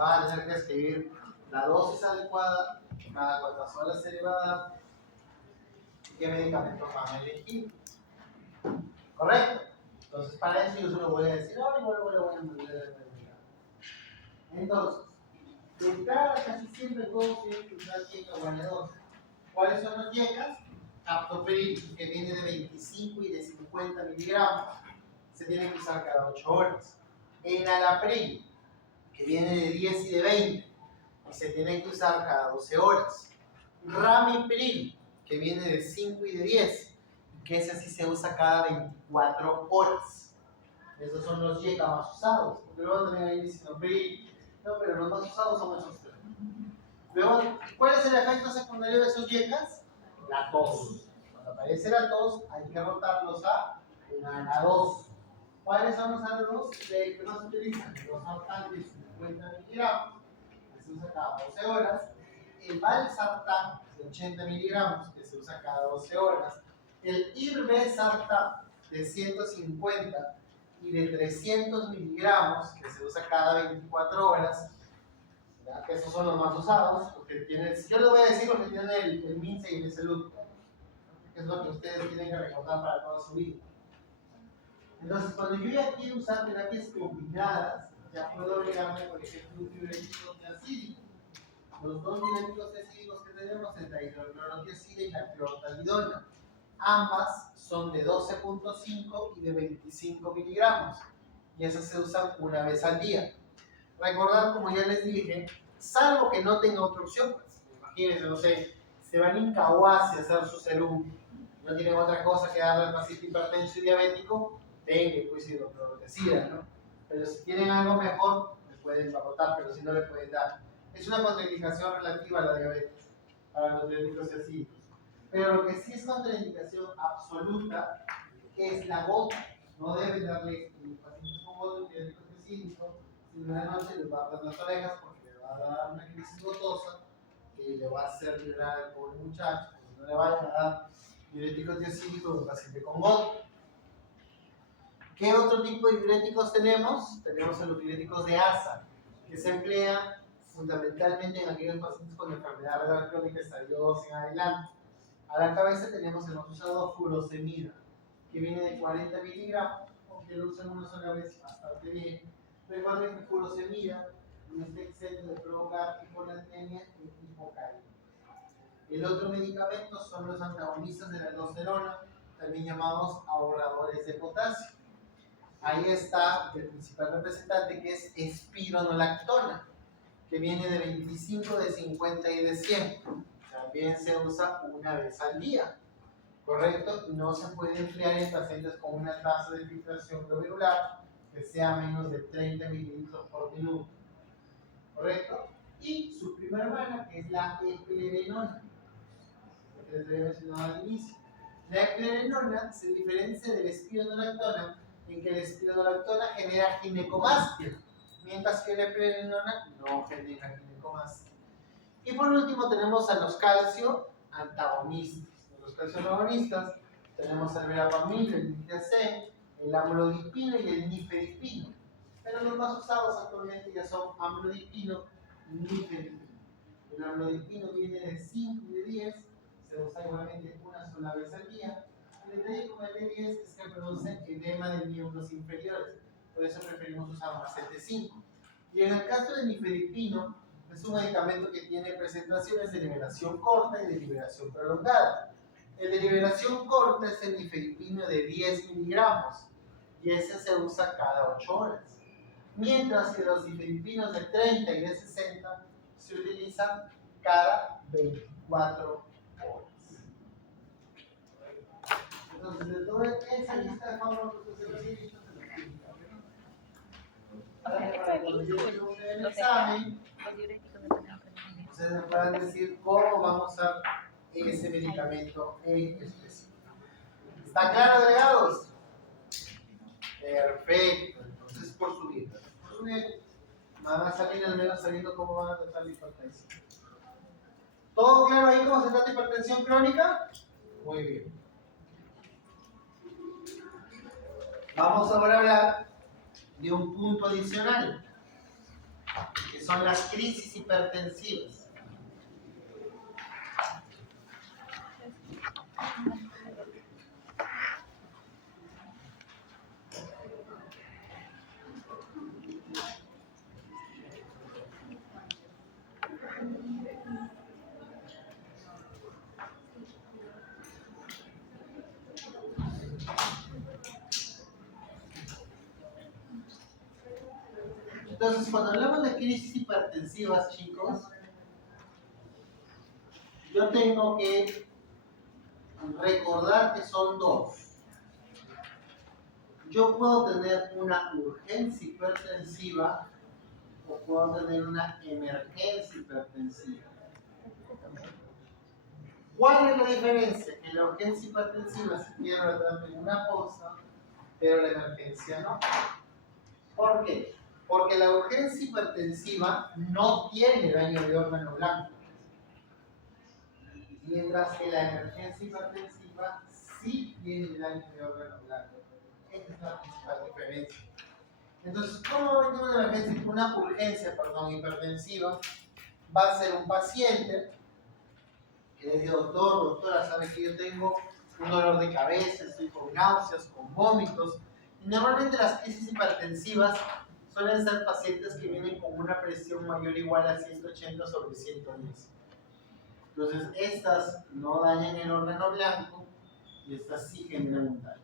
va a tener que escribir la dosis adecuada, cada cuántas horas se le va a dar, y qué medicamentos van a elegir. ¿Correcto? Entonces, para eso yo solo voy a decir, ahora igual voy a mandar el medicamento. Entonces, de entrada casi siempre todos tienen que usar yeca o N2. ¿Cuáles son los yecas? Captopril, que viene de 25 y de 50 miligramos, se tiene que usar cada 8 horas. Enalapril, que viene de 10 y de 20, y se tiene que usar cada 12 horas. Ramipril, que viene de 5 y de 10, que ese sí se usa cada 24 horas. Esos son los YECA más usados, porque luego también hay lisinopril, no, pero los más usados son esos tres. Luego, ¿cuál es el efecto secundario de esos YECAs? La tos. Cuando aparece la tos, hay que rotarlos a un ANA2. ¿Cuáles son los ANA2 que más se utilizan? Los sartán de 50 miligramos, que se usa cada 12 horas. El valsartán de 80 miligramos, que se usa cada 12 horas. El irbesartán de 150 y de 300 miligramos, que se usa cada 24 horas. ¿Ya? Que esos son los más usados, porque yo les voy a decir lo que tiene el MINSA y el SELUC, que es lo que ustedes tienen que recordar para toda su vida. Entonces, cuando yo ya quiero usar terapias combinadas, ya puedo agregarme, por ejemplo, un diurético tiacídico. Los dos diuréticos tiacídicos que tenemos, el dihidroclorotiazida y la clortalidona. Ambas son de 12.5 y de 25 miligramos, y esas se usan una vez al día. Recordar, como ya les dije, salvo que no tenga otra opción, pues, imagínense, no sé, se van a Incahuasi a hacer su serum, no tienen otra cosa que darle al paciente hipertenso y diabético, dengue, pues hidroclorotiazida, ¿no? Pero si tienen algo mejor, les pueden barrotar, pero si no, le pueden dar. Es una contraindicación relativa a la diabetes, para los diuréticos tiacídicos. Pero lo que sí es contraindicación absoluta es la gota. No deben darle pacientes con gota un diurético tiacídico, si en la noche les va a dar las orejas porque le va a dar una crisis gotosa que le va a hacer llorar al pobre muchacho, porque no le vayan a dar diuréticos tiacídicos a un paciente con gota. ¿Qué otro tipo de diuréticos tenemos? Tenemos los diuréticos de ASA, que se emplean fundamentalmente en aquellos pacientes con enfermedad renal crónica estadio 2 en adelante. A la cabeza tenemos el más usado furosemida, que viene de 40 miligramos, aunque lo usan una sola vez bastante bien. Recuerden que furosemida no está exento de provocar hiponatremia y hipocalemia. El otro medicamento son los antagonistas de la aldosterona, también llamados ahorradores de potasio. Ahí está el principal representante, que es espironolactona, que viene de 25, de 50 y de 100. También se usa una vez al día, ¿correcto? No se puede emplear en pacientes con una tasa de filtración glomerular que sea menos de 30 mililitros por minuto, ¿correcto? Y su prima hermana, que es la eplerenona, que les había mencionado al inicio. La eplerenona se diferencia de la espironolactona en que la espironolactona genera ginecomastia, mientras que la eplerenona no genera ginecomastia. Y por último tenemos a los calcio antagonistas. Los calcio antagonistas tenemos el verapamil, el nitiacén, el amlodipino y el nifedipino. Pero los más usados actualmente ya son amlodipino y nifedipino. El amlodipino viene de 5 y de 10, se usa igualmente una sola vez al día. El detalle con el de 10 es que produce edema de miembros inferiores, por eso preferimos usar más el de 5. Y en el caso del nifedipino, es un medicamento que tiene presentaciones de liberación corta y de liberación prolongada. El de liberación corta es el nifedipino de 10 miligramos y ese se usa cada 8 horas. Mientras que los nifedipinos de 30 y de 60 se utilizan cada 24 horas. Entonces, de toda esa lista de fármacos que se reciben, para cuando yo haga el examen, ustedes me puedan decir cómo vamos a usar ese medicamento en específico. ¿Está claro, delegados? Perfecto. Entonces, por su dieta. Por su dieta, van a salir al menos sabiendo cómo van a tratar la hipertensión. ¿Todo claro ahí cómo se trata hipertensión crónica? Muy bien. Vamos ahora a hablar de un punto adicional, que son son las crisis hipertensivas. Entonces, cuando hablamos de crisis hipertensivas, chicos, yo tengo que recordar que son dos. Yo puedo tener una urgencia hipertensiva o puedo tener una emergencia hipertensiva. ¿Cuál es la diferencia? Que la urgencia hipertensiva se quiere darme una cosa, pero la emergencia no. ¿Por qué? Porque la urgencia hipertensiva no tiene daño de órgano blanco, mientras que la emergencia hipertensiva sí tiene daño de órgano blanco. Esta es la principal diferencia. Entonces, ¿cómo va a tener una urgencia hipertensiva? Va a ser un paciente que le dice, doctora, sabe que yo tengo un dolor de cabeza, estoy con náuseas, con vómitos. Y normalmente las crisis hipertensivas suelen ser pacientes que vienen con una presión mayor o igual a 180/110. Entonces, estas no dañan el órgano blanco y estas sí generan un daño.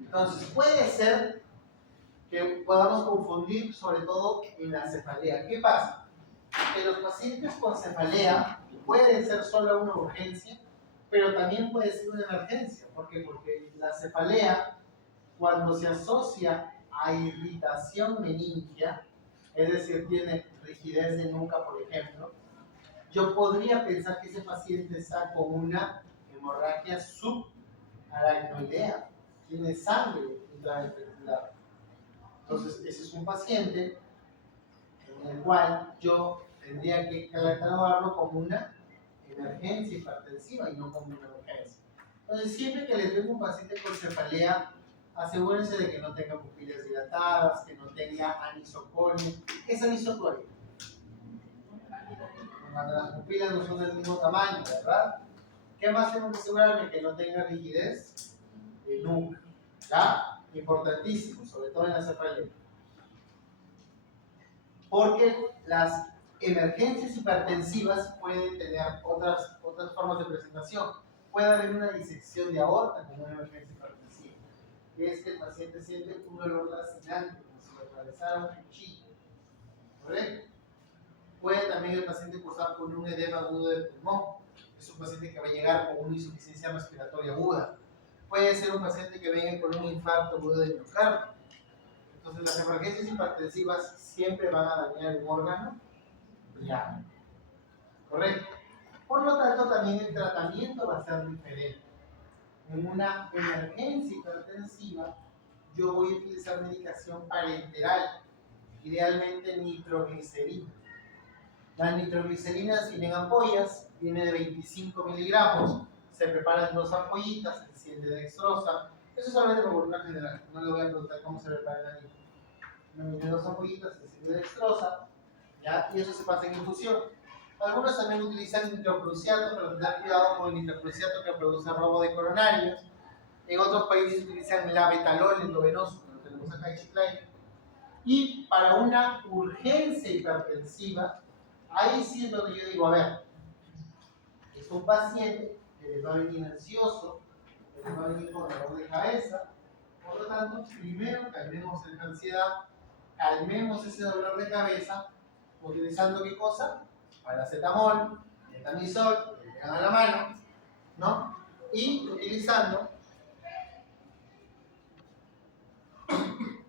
Entonces, puede ser que podamos confundir, sobre todo en la cefalea. ¿Qué pasa? Que los pacientes con cefalea pueden ser solo una urgencia, pero también puede ser una emergencia. ¿Por qué? Porque la cefalea, cuando se asocia a irritación meningia, es decir, tiene rigidez de nuca, por ejemplo, yo podría pensar que ese paciente está con una hemorragia subaracnoidea, tiene sangre intraventricular. Entonces, ese es un paciente en el cual yo tendría que catalogarlo como una emergencia hipertensiva y no como una urgencia. Entonces, siempre que les venga un paciente con cefalea, asegúrense de que no tenga pupilas dilatadas, que no tenga anisocoria. ¿Qué es anisocoria? Cuando las pupilas no son del mismo tamaño, ¿verdad? ¿Qué más tengo que asegurarme? Que no tenga rigidez de nuca. ¿Ya? Importantísimo, sobre todo en la cefalea. Porque las emergencias hipertensivas pueden tener otras formas de presentación. Puede haber una disección de aorta como una emergencia hipertensiva, que es que el paciente siente un dolor lacinante, como si le atravesara un cuchillo. ¿Correcto? Puede también el paciente cursar con un edema agudo del pulmón. Es un paciente que va a llegar con una insuficiencia respiratoria aguda. Puede ser un paciente que venga con un infarto agudo de miocardio. Entonces, las emergencias hipertensivas siempre van a dañar un órgano vital. ¿Correcto? Por lo tanto, también el tratamiento va a ser diferente. En una emergencia hipertensiva, yo voy a utilizar medicación parenteral, idealmente nitroglicerina. Las nitroglicerínas vienen ampollas, viene de 25 miligramos, se preparan 2 ampollitas, se enciende dextrosa. Eso es solamente por volumen general, no le voy a preguntar cómo se prepara la nitro. Viene 2 ampollitas, se enciende dextrosa, ¿ya? Y eso se pasa en infusión. Algunos también utilizan nitroprusiato, pero tener cuidado con el nitroprusiato que produce robo de coronarios. En otros países utilizan labetalol endovenoso, que lo tenemos acá en Chiclayo. Y para una urgencia hipertensiva, ahí sí es donde yo digo, a ver, es un paciente que les va a venir ansioso, que les va a venir con dolor de cabeza, por lo tanto, primero calmemos esa ansiedad, calmemos ese dolor de cabeza, utilizando ¿qué cosa? Paracetamol, metamizol, que le llegan a la mano, ¿no? Y utilizando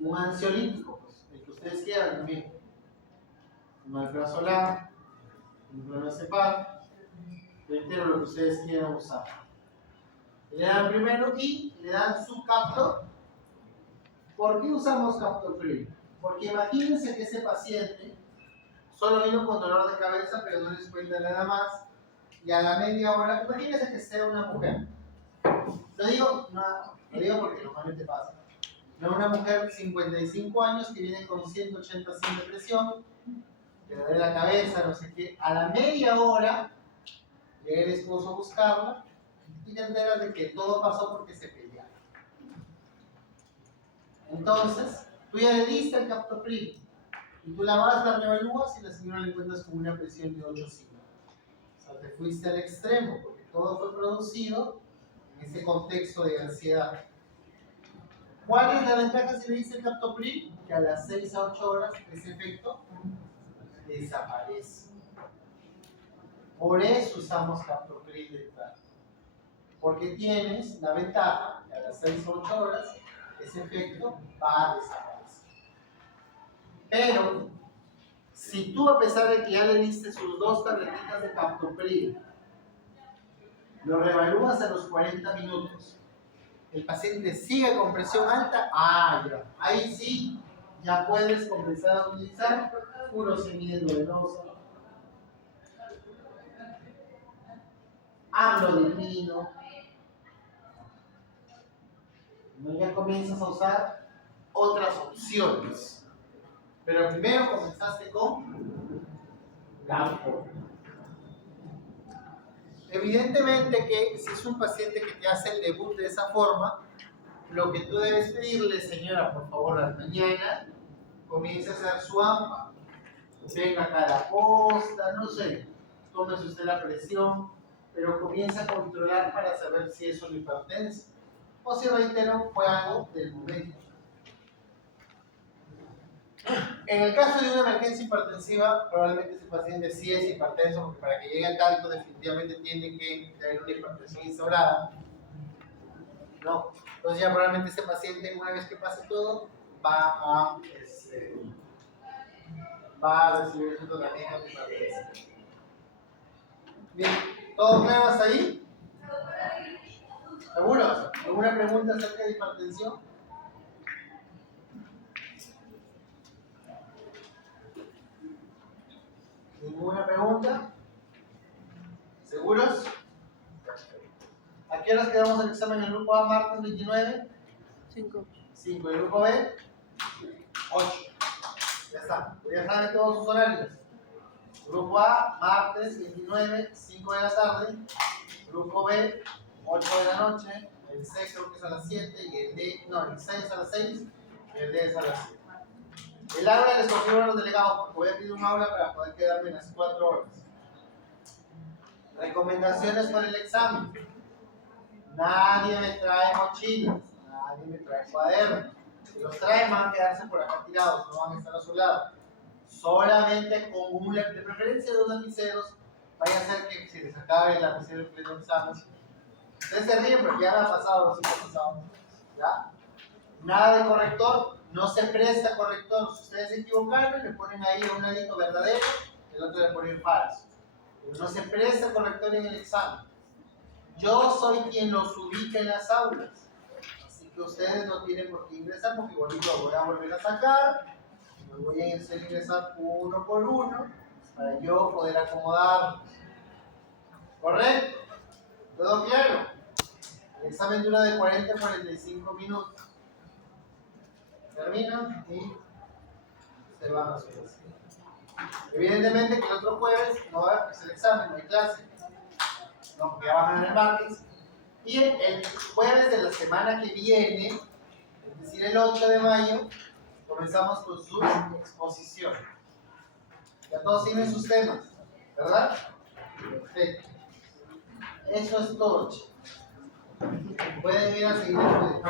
un ansiolítico, pues, el que ustedes quieran también, un alprazolam, un clonazepam, reitero lo que ustedes quieran usar. Le dan primero y le dan su captor. ¿Por qué usamos captopril? Porque imagínense que ese paciente solo vino con dolor de cabeza, pero no les cuenta nada más, y a la media hora, imagínense que sea una mujer. Lo digo porque normalmente pasa. No, una mujer de 55 años que viene con 180 de presión, que le duele la cabeza, no sé qué. A la media hora llega el esposo a buscarla y te enteras de que todo pasó porque se pelearon. Entonces, tú ya le diste el captopril y tú la vas, la reevalúas y la señora la encuentras con una presión de 8,5. O sea, te fuiste al extremo porque todo fue producido en ese contexto de ansiedad. ¿Cuál es la ventaja si le dice el captopril? Que a las 6 a 8 horas ese efecto desaparece. Por eso usamos captopril dental. Porque tienes la ventaja que a las 6 o 8 horas ese efecto va a desaparecer. Pero, si tú a pesar de que ya le diste sus 2 tabletitas de captopril, lo reevalúas a los 40 minutos, el paciente sigue con presión alta, ya, ahí sí, ya puedes comenzar a utilizar furosemida endovenosa, amlodipino. Ya comienzas a usar otras opciones. Pero primero comenzaste con campo. Evidentemente que si es un paciente que te hace el debut de esa forma, lo que tú debes pedirle, señora, por favor, a la mañana, comience a hacer su AMPA. Venga cara posta, no sé, tómese usted la presión, pero comienza a controlar para saber si eso le hipertensa o si, reitero, fue algo del momento. En el caso de una emergencia hipertensiva, probablemente ese paciente sí es hipertenso, porque para que llegue al tanto definitivamente tiene que tener una hipertensión instaurada. No. Entonces ya probablemente ese paciente, una vez que pase todo, va a recibir su tratamiento de hipertensión. Bien, ¿todo claro hasta ahí? ¿Seguros? ¿Alguna pregunta acerca de hipertensión? ¿Ninguna pregunta? ¿Seguros? ¿A qué horas quedamos el examen en el grupo A, martes 29? 5. ¿Y el grupo B? 8. Ya está. Ya saben todos sus horarios. Grupo A, martes 29, 5 de la tarde. Grupo B, 8 de la noche. El C creo que es a las 7 y el D, no, el C es a las 6 y el D es a las 7. El aula les confirmo a los delegados porque voy a pedir un aula para poder quedarme en las 4 horas. Recomendaciones para el examen. Nadie me trae mochilas, nadie me trae cuadernos. Si los traen van a quedarse por acá tirados, no van a estar a su lado. Solamente con un de preferencia de 2 lapiceros, vaya a ser que si les acabe el lapicero en pleno examen. Ustedes se ríen porque ya me ha pasado, sí me ha pasado. ¿Ya? Nada de corrector, no se presta corrector. Si ustedes se equivocaron, le ponen ahí a un ladito verdadero, el otro le ponen falso. Pero no se presta corrector en el examen. Yo soy quien los ubica en las aulas, así que ustedes no tienen por qué ingresar porque igualito lo voy a volver a sacar, me voy a hacer ingresar uno por uno para yo poder acomodarlos. ¿Correcto? ¿Todo claro? El examen dura de 40 a 45 minutos. Termina y se van a su clase. Evidentemente que el otro jueves no va a hacer el examen, no hay clase. No, porque ya van el martes. Y el jueves de la semana que viene, es decir, el 8 de mayo, comenzamos con su exposición. Ya todos tienen sus temas, ¿verdad? Perfecto. Eso es todo, chicos. Pueden ir a seguir el